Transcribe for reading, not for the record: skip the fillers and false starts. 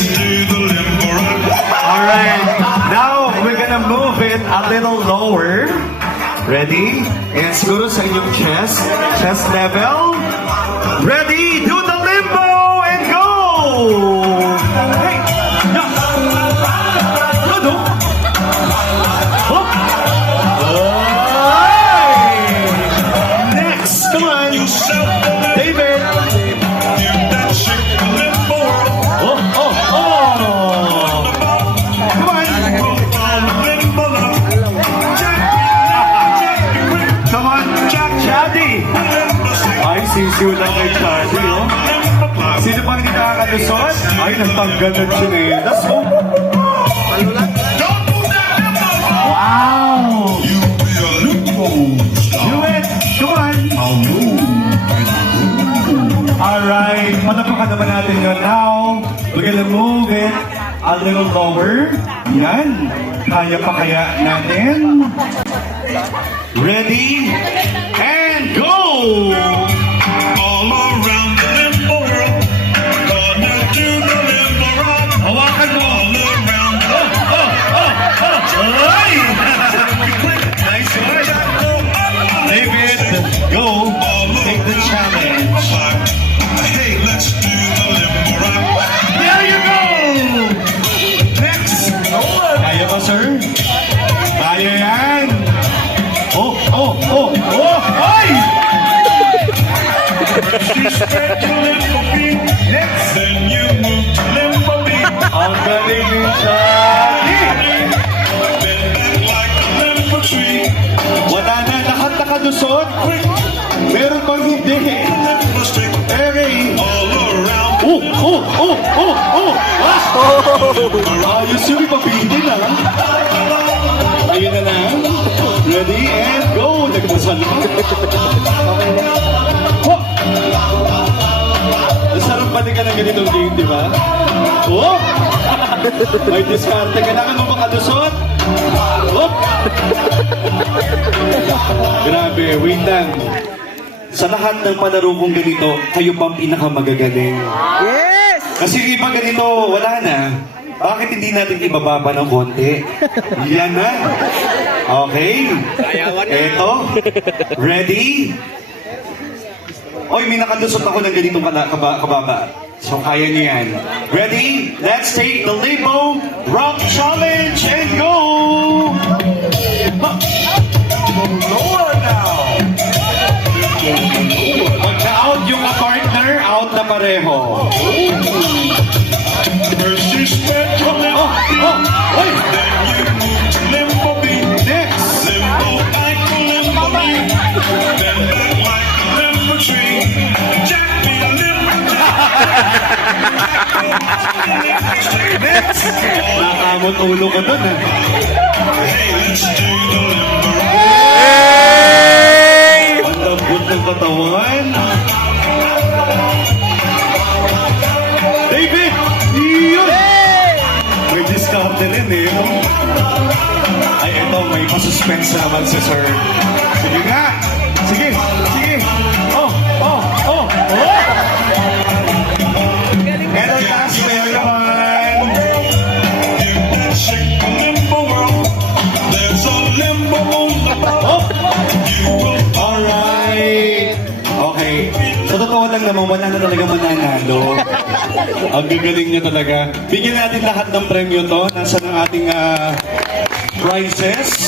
let's do the limbo rock. Alright, now we're gonna move it a little lower. Ready? And siguro sa inyong chest level. Ready? Do the limbo and go! Hey! No! No, no! Oh! Alright! Next! Come on! David! Give that chick a limbo whirl. Oh! Oh! Oh! Come on! Limbo love. Come on! Chaddy! Limbo stick. Ay, sisiw lang kay Chaddy, oh. Limbo club. Sino pang hindi nakakalusot? Ay, nagtanggal ng chinelas, oh. Don't move that limbo. Wow! You'll be a limbo star. Do it! Come on! I'll move and move. Alright, panapakan naman natin yun. Now, we're gonna move it a little lower. Yan. Kaya pa kaya natin? Ready? And go! All around the limbo world. Gonna do the limbo rock. Hawakan mo! All around the Ay! Nice one! David, go! Take the challenge. Hey, let's do the limbo rock. There you go! Next! Kaya ba, sir? Kaya yan! Oh! Oh! Oh! Oh! Ay! You spread your limbo feet. Next! Then you move to limbo beat. Ang galing ni Shaggy! Bend back like a limbo tree. Wala na, lahat nakalusot. Meron pang hindi. Limbo stick Okay. all around. Oh! Oh! Oh! Oh! Oh! Ah! Ayos yung ipapitin, ha? Ayun na lang. Ready and go! Nagdasal ka. Oh! Nasarap pa din ka ng ganitong game, di ba? Oh! May diskarte. Kailangan mo makalusot. Oh! Grabe, wait lang. Sa lahat ng palaro kong ganito, kayo pang pinakamagagaling. Yes! Kasi yung iba ganito, wala na. Bakit hindi natin ibababa ng konti? Yan na. Okay. Eto. Ready? Oy, may nakalusot ako ng ganitong kababa. So, kaya niyo yan. Ready? Let's take the Limbo Rock Challenge and go! Lower now! Pag na-out yung partner, out na pareho. First you spread your limbo feet. Oy! Then you move to limbo beat. Next! Limbo like a limbo leaf. Bend back like a limbo tree. Jack me a limbo Next! Nakamot ulo ko dun, ha? Hey, let's do the limbo rock. Ang lambot ng katawan. David! Yun! May discount din eh, no? Ay, eto, may pa-suspense naman si sir. Sige nga! Sige! Sige! Oh! Oh! Oh! Oh! And the last one! Give that chick a limbo whirl. There's a limbo on the ball. Oh! You will Alright! Okay. Sa totoo lang naman, wala na talaga mananalo. Ang gagaling niya talaga. Bigyan natin lahat ng premyo to. Nasaan ang ating prizes?